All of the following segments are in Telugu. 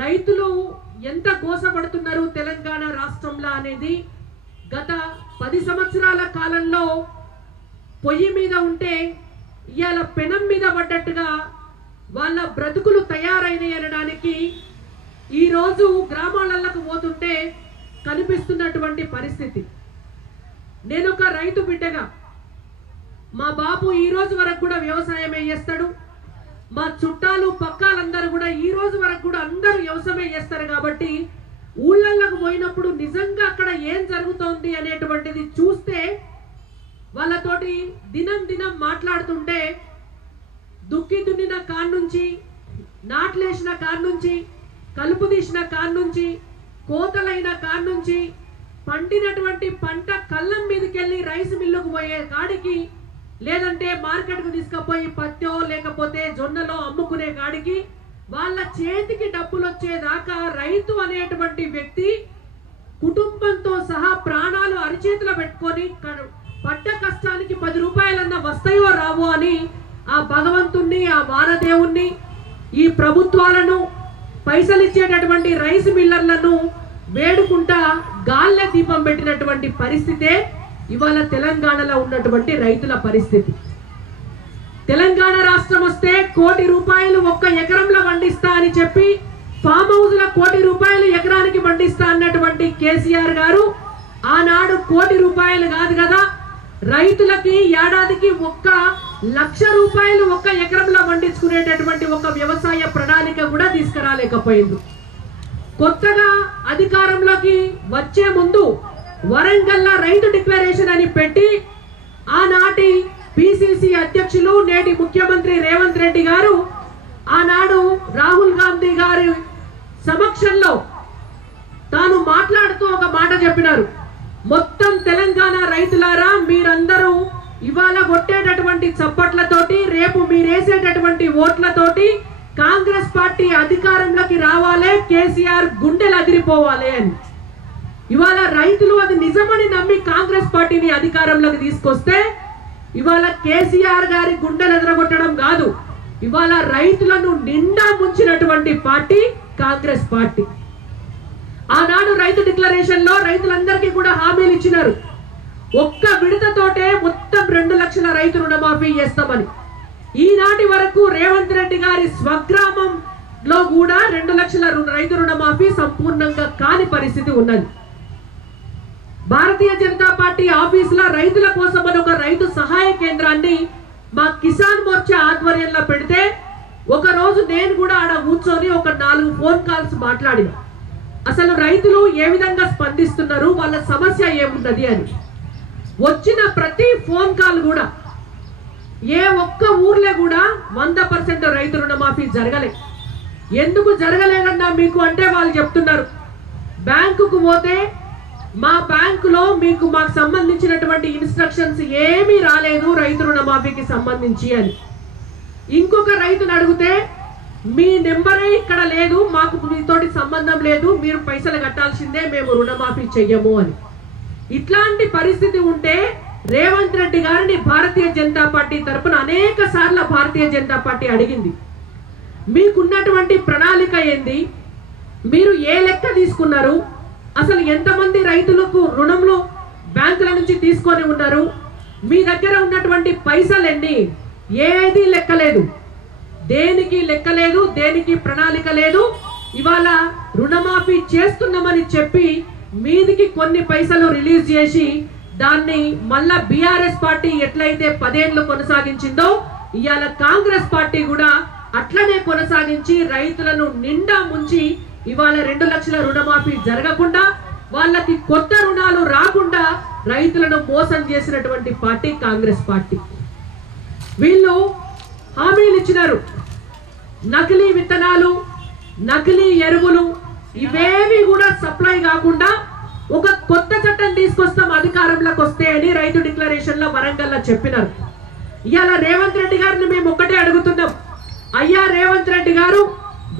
రైతులు ఎంత గోసపడుతున్నారు తెలంగాణ రాష్ట్రంలో అనేది గత 10 సంవత్సరాల కాలంలో పొయ్యి మీద ఉంటే ఇయాల పెనం మీద పడ్డట్టుగా వాళ్ళ బ్రతుకులు తయారైనాయి అనడానికి ఈ రోజు గ్రామాలకు పోతుంటే కనిపిస్తున్నటువంటి పరిస్థితి. నేను ఒక రైతు బిడ్డగా మా బాబు ఈ రోజు వరకు కూడా వ్యవసాయమే చేస్తాడు. మా చుట్టాలు పక్కాలందరూ కూడా ఈ రోజు వరకు కూడా అందరూ వ్యవసాయమే చేస్తారు. కాబట్టి ఊళ్ళకు పోయినప్పుడు నిజంగా అక్కడ ఏం జరుగుతోంది అనేటువంటిది చూస్తే వాళ్ళతోటి దినం దినం మాట్లాడుతుంటే దుక్కి దున్నిన కాడ నుంచి, నాట్లేసిన కాడ నుంచి, కలుపు తీసిన కాడ నుంచి, కోతలైన కాడ నుంచి, పండినటువంటి పంట కళ్ళం మీదకెళ్ళి రైస్ మిల్లుకు పోయే కాడికి, లేదంటే మార్కెట్కు తీసుకుపోయి పత్తో లేకపోతే జొన్నలో అమ్ముకునే కాడికి వాళ్ళ చేతికి డబ్బులు వచ్చేదాకా రైతు అనేటువంటి వ్యక్తి కుటుంబంతో సహా ప్రాణాలు అరిచేతిలో పెట్టుకొని పడ్డ కష్టానికి 10 రూపాయలన్నా వస్తాయో రావో అని ఆ భగవంతుణ్ణి, ఆ వానదేవుణ్ణి, ఈ ప్రభుత్వాలను, పైసలు ఇచ్చేటటువంటి రైస్ మిల్లర్లను వేడుకుంటా గాల్లె దీపం పెట్టినటువంటి పరిస్థితే ఇవాళ తెలంగాణలో ఉన్నటువంటి రైతుల పరిస్థితి. తెలంగాణ రాష్ట్రం వస్తే 1 కోటి రూపాయలు ఒక్క ఎకరంలో పండిస్తా అని చెప్పి ఫామ్ హౌస్ లో 1 కోటి రూపాయలు ఎకరానికి పండిస్తా అన్నటువంటి కేసీఆర్ గారు ఆనాడు 1 కోటి రూపాయలు కాదు కదా, రైతులకి ఏడాదికి 1 లక్ష రూపాయలు ఒక్క ఎకరంలో పండించుకునేటటువంటి ఒక వ్యవసాయ ప్రణాళిక కూడా తీసుకురాలేకపోయింది. కొత్తగా అధికారంలోకి వచ్చే ముందు వరంగల్ రైతు డిక్లరేషన్ అని పెట్టి ఆనాటి పిసిసి అధ్యక్షులు, నేటి ముఖ్యమంత్రి రేవంత్ రెడ్డి గారు ఆనాడు రాహుల్ గాంధీ గారి సమక్షంలో తాను మాట్లాడుతూ ఒక మాట చెప్పినారు. మొత్తం తెలంగాణ రైతులారా, మీరందరూ ఇవాళ కొట్టేటటువంటి చప్పట్లతోటి, రేపు మీరేసేటటువంటి ఓట్లతోటి కాంగ్రెస్ పార్టీ అధికారంలోకి రావాలి, కేసీఆర్ గుండెలు అదిరిపోవాలి అని. ఇవాళ రైతులు అది నిజమని నమ్మి కాంగ్రెస్ పార్టీని అధికారంలోకి తీసుకొస్తే ఇవాళ కేసీఆర్ గారి గుండెలు ఎదరగొట్టడం కాదు, ఇవాళ రైతులను నిండా ముంచినటువంటి పార్టీ కాంగ్రెస్ పార్టీ. ఆనాడు రైతు డిక్లరేషన్ లో రైతులందరికీ కూడా హామీలు ఇచ్చినారు. ఒక్క విడతతోటే మొత్తం 2 లక్షల రైతు రుణమాఫీ చేస్తామని. ఈనాటి వరకు రేవంత్ రెడ్డి గారి స్వగ్రామంలో కూడా 2 లక్షల రైతు రుణమాఫీ సంపూర్ణంగా కాని పరిస్థితి ఉన్నది. భారతీయ జనతా పార్టీ ఆఫీసులో రైతుల కోసం అని ఒక రైతు సహాయ కేంద్రాన్ని మా కిసాన్ మోర్చా ఆధ్వర్యంలో పెడితే ఒక రోజు నేను కూడా ఆడ కూర్చొని ఒక 4 ఫోన్ కాల్స్ మాట్లాడిన. అసలు రైతులు ఏ విధంగా స్పందిస్తున్నారు, వాళ్ళ సమస్య ఏమున్నది అని. వచ్చిన ప్రతి ఫోన్ కాల్ కూడా ఏ ఒక్క ఊర్లో కూడా 100% రైతు రుణమాఫీ జరగలేదు. ఎందుకు జరగలేదన్నా మీకు అంటే వాళ్ళు చెప్తున్నారు, బ్యాంకుకు పోతే మా బ్యాంకులో మాకు సంబంధించినటువంటి ఇన్స్ట్రక్షన్స్ ఏమీ రాలేదు రైతు రుణమాఫీకి సంబంధించి అని. ఇంకొక రైతుని అడిగితే మీ నెంబరే ఇక్కడ లేదు, మాకు మీతోటి సంబంధం లేదు, మీరు పైసలు కట్టాల్సిందే, మేము రుణమాఫీ చెయ్యము అని. ఇట్లాంటి పరిస్థితి ఉంటే రేవంత్ రెడ్డి గారిని భారతీయ జనతా పార్టీ తరఫున అనేక సార్లు భారతీయ జనతా పార్టీ అడిగింది, మీకున్నటువంటి ప్రణాళిక ఏంది, మీరు ఏ లెక్క తీసుకున్నారు, అసలు ఎంతమంది రైతులకు రుణంలో బ్యాంకుల నుంచి తీసుకొని ఉన్నారు, మీ దగ్గర ఉన్నటువంటి పైసలు ఎన్ని, ఏది లెక్కలేదు, దేనికి లెక్కలేదు, దేనికి ప్రణాళిక లేదు. ఇవాళ రుణమాఫీ చేస్తున్నామని చెప్పి మీదికి కొన్ని పైసలు రిలీజ్ చేసి దాన్ని మళ్ళా బీఆర్ఎస్ పార్టీ ఎట్లయితే 10 ఏళ్ళు కొనసాగించిందో ఇవాళ కాంగ్రెస్ పార్టీ కూడా అట్లనే కొనసాగించి రైతులను నిండా ముంచి ఇవాళ 2 లక్షల రుణమాఫీ జరగకుండా, వాళ్ళకి కొత్త రుణాలు రాకుండా రైతులను మోసం చేసినటువంటి పార్టీ కాంగ్రెస్ పార్టీ. వీళ్ళు హామీలు ఇచ్చినారు, నకిలీ విత్తనాలు, నకిలీ ఎరువులు ఇవేవి కూడా సప్లై కాకుండా ఒక కొత్త చట్టం తీసుకొస్తాం అధికారంలోకి వస్తే అని రైతు డిక్లరేషన్ లో వరంగల్లో చెప్పినారు. ఇవాళ రేవంత్ రెడ్డి గారిని మేము ఒక్కటే అడుగుతున్నాం, అయ్యా రేవంత్ రెడ్డి గారు,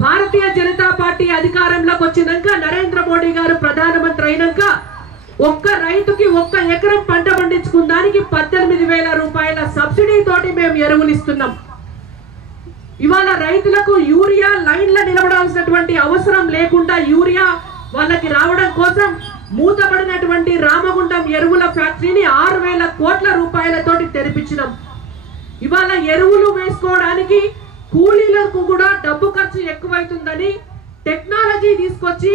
భారతీయ జనతా పార్టీ అధికారంలోకి వచ్చినాక, నరేంద్ర మోడీ గారు ప్రధానమంత్రి అయినాక ఒక్క రైతుకి 1 ఎకరం పంట పండించుకున్నానికి 18,000 రూపాయల సబ్సిడీ తోటి మేము ఎరువులు ఇస్తున్నాం. ఇవాళ రైతులకు యూరియా లైన్ల నిలబడాల్సినటువంటి అవసరం వాళ్ళకి రావడం కోసం మూతపడినటువంటి రామగుండం ఎరువుల ఫ్యాక్టరీని 6,000 కోట్ల రూపాయలతోటి తెరిపించినాం. ఇవాళ ఎరువులు వేసుకోవడానికి కూలీలకు కూడా డబ్బు ఖర్చు ఎక్కువైతుందని టెక్నాలజీ తీసుకొచ్చి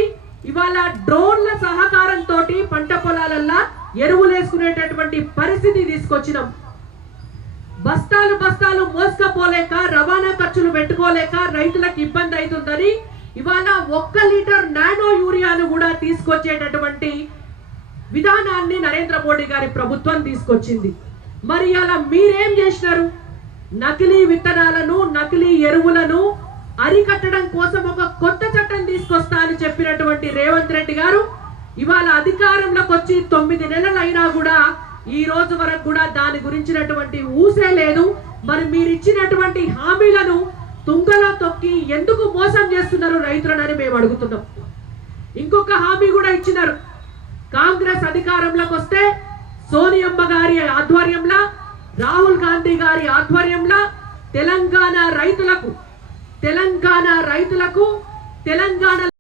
ఇవాళ డ్రోన్ల సహకారంతో పంట పొలాలల్లా ఎరువులు వేసుకునేటటువంటి పరిస్థితి తీసుకొచ్చినాం. బస్తాలు బస్తాలు మోసుకపోలేక రవాణా ఖర్చులు పెట్టుకోలేక రైతులకు ఇబ్బంది అవుతుందని ఇవాళ 1 లీటర్ నానో యూరియాను కూడా తీసుకొచ్చేటటువంటి విధానాన్ని నరేంద్ర మోడీ గారి ప్రభుత్వం తీసుకొచ్చింది. మరి అలా మీరేం చేసినారు? నకిలీ విత్తనాలను నకిలీ ఎరువులను అరికట్టడం కోసం ఒక కొత్త చట్టం తీసుకొస్తా అని చెప్పినటువంటి రేవంత్ రెడ్డి గారు ఇవాళ అధికారంలోకి వచ్చి 9 నెలలు అయినా కూడా ఈ రోజు వరకు కూడా దాని గురించినటువంటి ఊసే లేదు. మరి మీరు ఇచ్చినటువంటి హామీలను తుంగలో తొక్కి ఎందుకు మోసం చేస్తున్నారు రైతులనని మేము అడుగుతున్నాం. ఇంకొక హామీ కూడా ఇచ్చినారు. కాంగ్రెస్ అధికారంలోకి వస్తే సోనియమ్మ గారి ఆధ్వర్యంలో రాహుల్ గాంధీ గారి ఆధ్వర్యంలో తెలంగాణ రైతులకు తెలంగాణ